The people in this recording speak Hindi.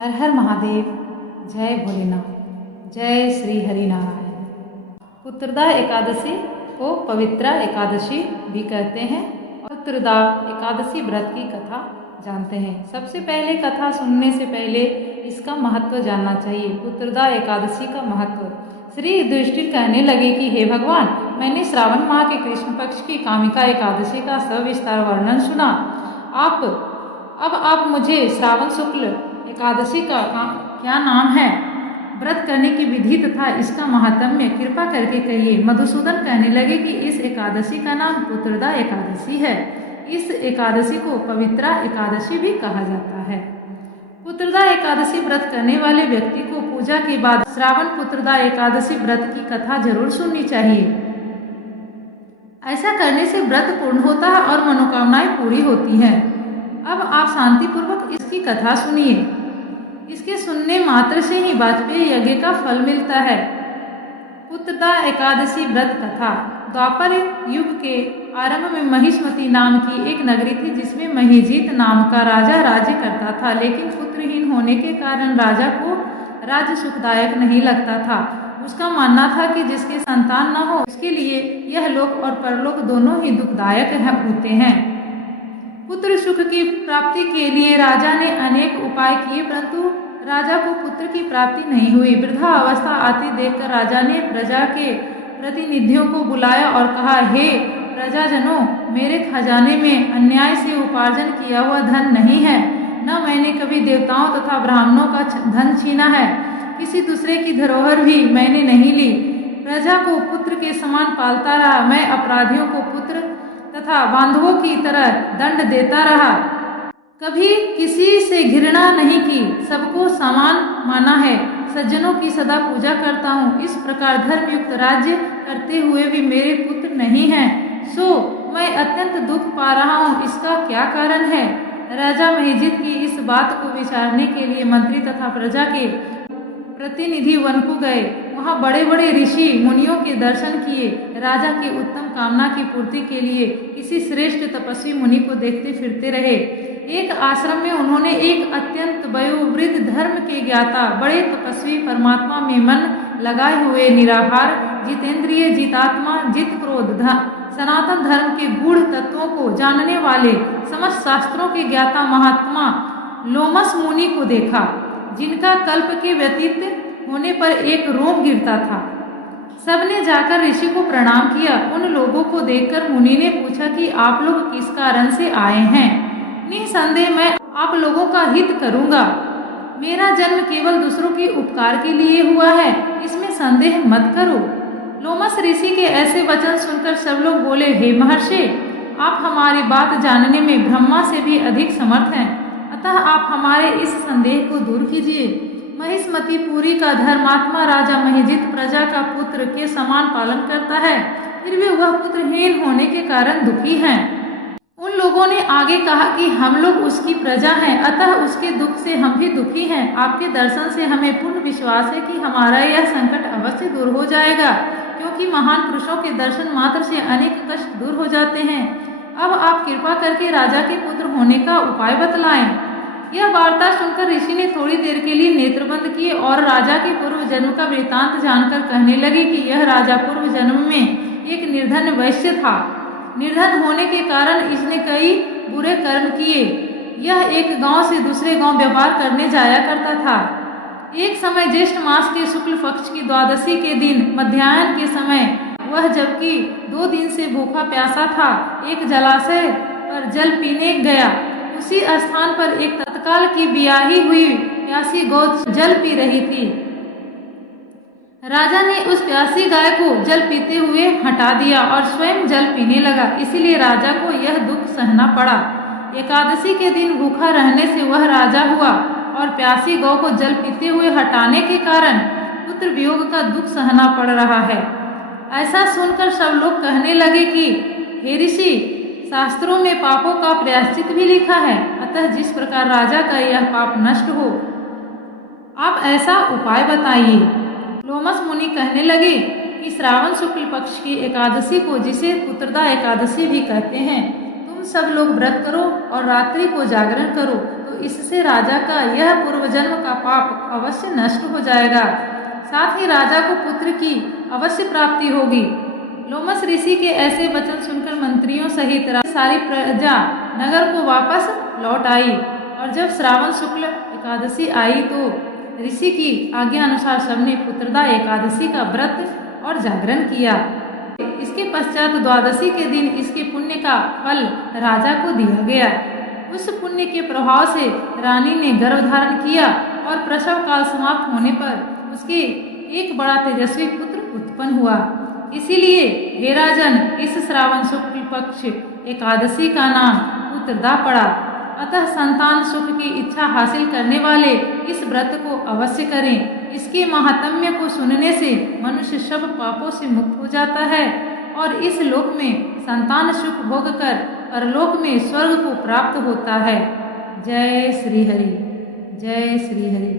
हर हर महादेव। जय भोलेनाथ। जय श्री हरि नारायण। पुत्रदा एकादशी को पवित्रा एकादशी भी कहते हैं और पुत्रदा एकादशी व्रत की कथा जानते हैं। सबसे पहले कथा सुनने से पहले इसका महत्व जानना चाहिए। पुत्रदा एकादशी का महत्व। श्री युधिष्ठिर कहने लगे कि हे भगवान, मैंने श्रावण माह के कृष्ण पक्ष की कामिका एकादशी का सविस्तार वर्णन सुना। अब आप मुझे श्रावण शुक्ल एकादशी का क्या नाम है, व्रत करने की विधि तथा इसका महात्म्य कृपा करके कहिए। मधुसूदन कहने लगे कि इस एकादशी का नाम पुत्रदा एकादशी है। इस एकादशी को पवित्रा एकादशी भी कहा जाता है। पुत्रदा एकादशी व्रत करने वाले व्यक्ति को पूजा के बाद श्रावण पुत्रदा एकादशी व्रत की कथा जरूर सुननी चाहिए। ऐसा करने से व्रत पूर्ण होता है और मनोकामनाएं पूरी होती हैं। अब आप शांतिपूर्वक इसकी कथा सुनिए। इसके सुनने मात्र से ही वाजपेयी यज्ञ का फल मिलता है। पुत्रदा एकादशी व्रत कथा। द्वापर युग के आरंभ में महिष्मती नाम की एक नगरी थी जिसमें महिजीत नाम का राजा राज्य करता था, लेकिन पुत्रहीन होने के कारण राजा को राज्य सुखदायक नहीं लगता था। उसका मानना था कि जिसके संतान न हो उसके लिए यह लोक और परलोक दोनों ही दुखदायक होते हैं। पुत्र सुख की प्राप्ति के लिए राजा ने अनेक उपाय किए, परंतु राजा को पुत्र की प्राप्ति नहीं हुई। वृद्धा अवस्था आती देखकर राजा ने प्रजा के प्रतिनिधियों को बुलाया और कहा, हे प्रजाजनों, मेरे खजाने में अन्याय से उपार्जन किया हुआ धन नहीं है, न मैंने कभी देवताओं तथा ब्राह्मणों का धन छीना है। किसी दूसरे की धरोहर भी मैंने नहीं ली। प्रजा को पुत्र के समान पालता रहा। मैं अपराधियों को पुत्र तथा बांधवों की तरह दंड देता रहा। कभी किसी से घृणा नहीं की, सबको समान माना है। सज्जनों की सदा पूजा करता हूँ। इस प्रकार धर्मयुक्त राज्य करते हुए भी मेरे पुत्र नहीं हैं, सो मैं अत्यंत दुख पा रहा हूँ। इसका क्या कारण है? राजा महिजीत की इस बात को विचारने के लिए मंत्री तथा प्रजा के प्रतिनिधि वन को गए। वहाँ बड़े बड़े ऋषि मुनियों के दर्शन किए। राजा की उत्तम कामना की पूर्ति के लिए किसी श्रेष्ठ तपस्वी मुनि को देखते फिरते रहे। एक आश्रम में उन्होंने एक अत्यंत वयोवृद्ध धर्म के ज्ञाता बड़े तपस्वी, परमात्मा में मन लगाए हुए, निराहार, जितेंद्रिय, जितात्मा, जित क्रोध, सनातन धर्म के गूढ़ तत्वों को जानने वाले समस्त शास्त्रों के ज्ञाता महात्मा लोमस मुनि को देखा, जिनका कल्प के व्यतीत होने पर एक रोम गिरता था। सबने जाकर ऋषि को प्रणाम किया। उन लोगों को देखकर मुनि ने पूछा कि आप लोग किस कारण से आए हैं? निसंदेह मैं आप लोगों का हित करूंगा। मेरा जन्म केवल दूसरों के उपकार के लिए हुआ है, इसमें संदेह मत करो। लोमस ऋषि के ऐसे वचन सुनकर सब लोग बोले, हे महर्षि, आप हमारी बात जानने में ब्रह्मा से भी अधिक समर्थ हैं, अतः आप हमारे इस संदेह को दूर कीजिए। महिष्मतीपुरी का धर्मात्मा राजा महिजीत प्रजा का पुत्र के समान पालन करता है, फिर भी वह पुत्रहीन होने के कारण दुखी है। उन लोगों ने आगे कहा कि हम लोग उसकी प्रजा हैं, अतः उसके दुख से हम भी दुखी हैं। आपके दर्शन से हमें पूर्ण विश्वास है कि हमारा यह संकट अवश्य दूर हो जाएगा, क्योंकि महान पुरुषों के दर्शन मात्र से अनेक कष्ट दूर हो जाते हैं। अब आप कृपा करके राजा के पुत्र होने का उपाय बतलाएं। यह वार्ता सुनकर ऋषि ने थोड़ी देर के लिए नेत्र बंद किए और राजा के पूर्व जन्म का वृतांत जानकर कहने लगे कि यह राजा पूर्व जन्म में एक निर्धन वैश्य था। निर्धन होने के कारण इसने कई बुरे कर्म किए। यह एक गांव से दूसरे गांव व्यापार करने जाया करता था। एक समय ज्येष्ठ मास के शुक्ल पक्ष की द्वादशी के दिन मध्याह्न के समय वह, जबकि 2 दिन से भूखा प्यासा था, एक जलाशय पर जल पीने गया। उसी स्थान पर एक तत्काल की ब्याही हुई प्यासी गौ जल पी रही थी। राजा ने उस प्यासी गाय को जल पीते हुए हटा दिया और स्वयं जल पीने लगा, इसीलिए राजा को यह दुख सहना पड़ा। एकादशी के दिन भूखा रहने से वह राजा हुआ और प्यासी गौ को जल पीते हुए हटाने के कारण पुत्र वियोग का दुख सहना पड़ रहा है। ऐसा सुनकर सब लोग कहने लगे कि हे ऋषि, शास्त्रों में पापों का प्रायश्चित भी लिखा है, अतः जिस प्रकार राजा का यह पाप नष्ट हो, आप ऐसा उपाय बताइए। लोमस मुनि कहने लगे कि श्रावण शुक्ल पक्ष की एकादशी को, जिसे पुत्रदा एकादशी भी कहते हैं, तुम सब लोग व्रत करो और रात्रि को जागरण करो, तो इससे राजा का यह पूर्व जन्म का पाप अवश्य नष्ट हो जाएगा। साथ ही राजा को पुत्र की अवश्य प्राप्ति होगी। लोमस ऋषि के ऐसे वचन सुनकर मंत्रियों सहित सारी प्रजा नगर को वापस लौट आई और जब श्रावण शुक्ल एकादशी आई तो ऋषि की आज्ञा अनुसार सबने पुत्रदा एकादशी का व्रत और जागरण किया। इसके पश्चात द्वादशी के दिन इसके पुण्य का फल राजा को दिया गया। उस पुण्य के प्रभाव से रानी ने गर्भ धारण किया और प्रसव काल समाप्त होने पर उसके एक बड़ा तेजस्वी पुत्र उत्पन्न हुआ। इसीलिए हे राजन, इस श्रावण शुक्ल पक्ष एकादशी का नाम पुत्रदा पड़ा। अतः संतान सुख की इच्छा हासिल करने वाले इस व्रत को अवश्य करें। इसके महात्म्य को सुनने से मनुष्य सब पापों से मुक्त हो जाता है और इस लोक में संतान सुख भोग कर परलोक में स्वर्ग को प्राप्त होता है। जय श्री हरि, जय श्री हरि।